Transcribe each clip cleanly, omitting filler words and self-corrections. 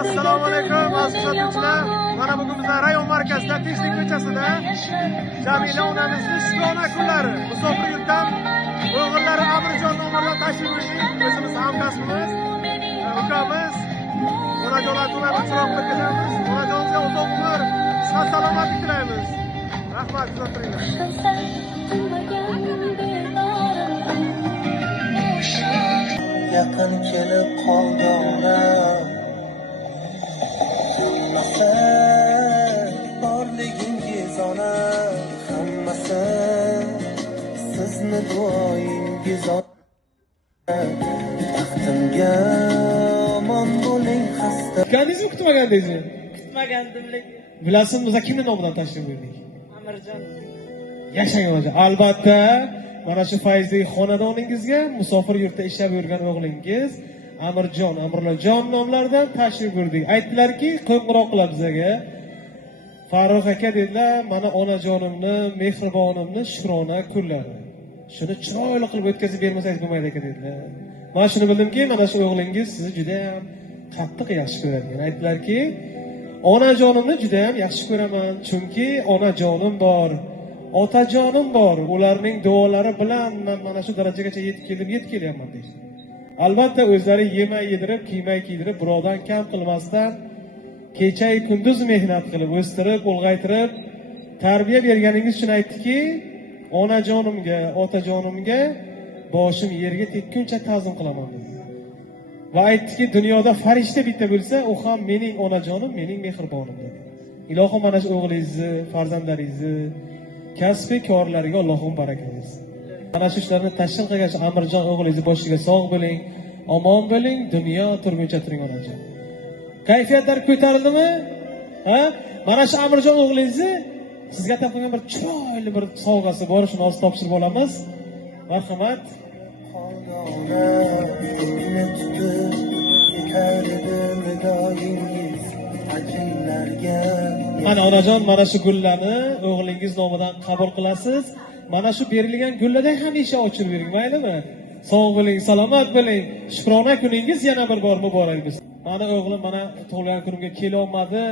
Assalomu alaykum aziz kuzatuvchilar. Mana bugun bizlar rayon markazida Tinchlik ko'chasida Jamila onamizni Shukrona kunlari musofir yurtdan o'g'illari Amirjon nomerlar tashrif buyurdik. O'zimiz hamkasbimiz, ukamiz Onajonlar tunani chiroqli kelamiz. Onajonga uzoq umr, sihat salomatlik tilaymiz. Rahmat, kuzatuvchilar. Yaqin kelib qoldi onam, borligingiz ona, hammasi sizni duoyingiz ona. Baxtimga omon bo'ling xasta. Kutgandingizmi, kutmagandingizmi? Kutmagandim lekin. Bilasizmi, biz kimning nomidan tashrif buyurdik? Amirjon. Yashang onajon. Albatta, mana shu fayzli xonadoningizga musofir yurtda ishlab yurgan o'g'lingiz Amirjon, Amirjon nomlaridan tashrif buyurdik. Aytdilarki, qo'ng'iroq qilib bizga Farruh aka dedilar, mana onajonimni, mehribonimni Shukrona kunlari. Shuni chiroyli qilib o'tkazib bermasangiz bo'lmaydi ekan dedilar. Men shuni bildimki, mana shu o'g'lingiz sizni juda ham qattiq yaxshi ko'radi. Aytdilarki, onajonimni juda ham yaxshi ko'raman, chunki onajonim bor, otajonim bor. Ularning duolari bilan men mana shu darajagacha yetib kelyapman deydi. Albatta o'zlari yemay yedirib, kiymay kiydirib, birovdan kam qilmasdan kecha-yu kunduz mehnat qilib, o'stirib, ulg'aytirib, tarbiya berganingiz uchun aytdiki, onajonimga, otajonimga boshim yerga tekkuncha ta'zim qilaman dedi. Va aytdiki, dunyoda farishta bitta bo'lsa, u ham mening onajonim, mening mehribonim dedi. Ilohim mana shu o'g'lingizni, farzandlaringizni, kasbi korlariga Allohim baraka bersin. Mana shu ishlarni tashkil qilgan Amirjon o'g'lingizni boshiga sog' bo'ling, omon bo'ling, dunyo turguncha turing onajon. Kayfiyatlar ko'tarildimi? Ha? Mana shu Amirjon o'g'lingizni sizga atab qo'ygan bir chiroyli bir sovg'asi bor, shuni hozir topshirib olamiz. Marhamat. Mana onajon, mana shu gullarni o'g'lingiz nomidan qabul qilasiz. Mana shu berilgan gullardan hamisha ochilib yuring, maylimi? Sog' bo'ling, salomat bo'ling. Shukrona kuningiz yana bir bor muborak bo'lsin. Mana o'g'lim mana tug'ilgan kunimga kela olmadi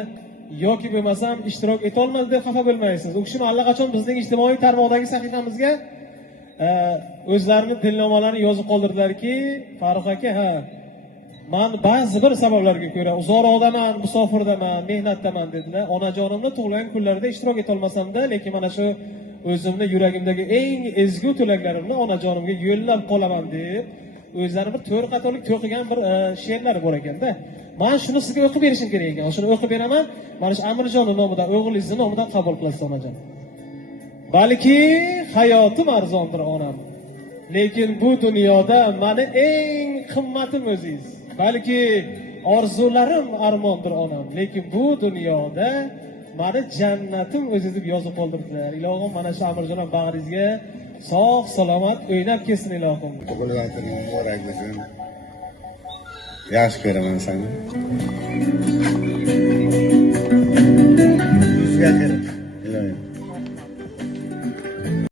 yoki bo'lmasam ishtirok eta olmadi deb xafa bo'lmaysiz. U kishini allaqachon bizning ijtimoiy tarmoqdagi sahifamizga o'zlarining dilnomalarini yozib qoldirdilarki, Farruh aka, men ba'zi bir sabablarga ko'ra uzoqroqdaman, musofirdaman, mehnatdaman dedilar. Onajonimni tug'ilgan kunlarida ishtirok eta olmasam-da, lekin mana shu o'zimni yuragimdagi eng ezgu tilaklarimni onajonimga yo'llab qolaman deb o'zlari bir to'rt qatorlik to'qigan bir she'rlari bor ekanda. Men shuni sizga o'qib berishim kerak ekan. Shuni o'qib beraman. Mana shu Amirjonning nomidan, o'g'lingizning nomidan qabul qilasiz onajon. Balki hayotim arzondir onam. Lekin bu dunyoda meni eng qimmatim o'zingiz. Balki orzularim armondir onam. Lekin bu dunyoda meni jannatim o'zingiz deb yozib qoldirdilar. Ilohim mana shu Amirjon bag'ringizga sog' salomat o'ynab kelsin ilohim. Tug'ilgan kuning muborak bo'lsin. Yaxshi ko'raman seni.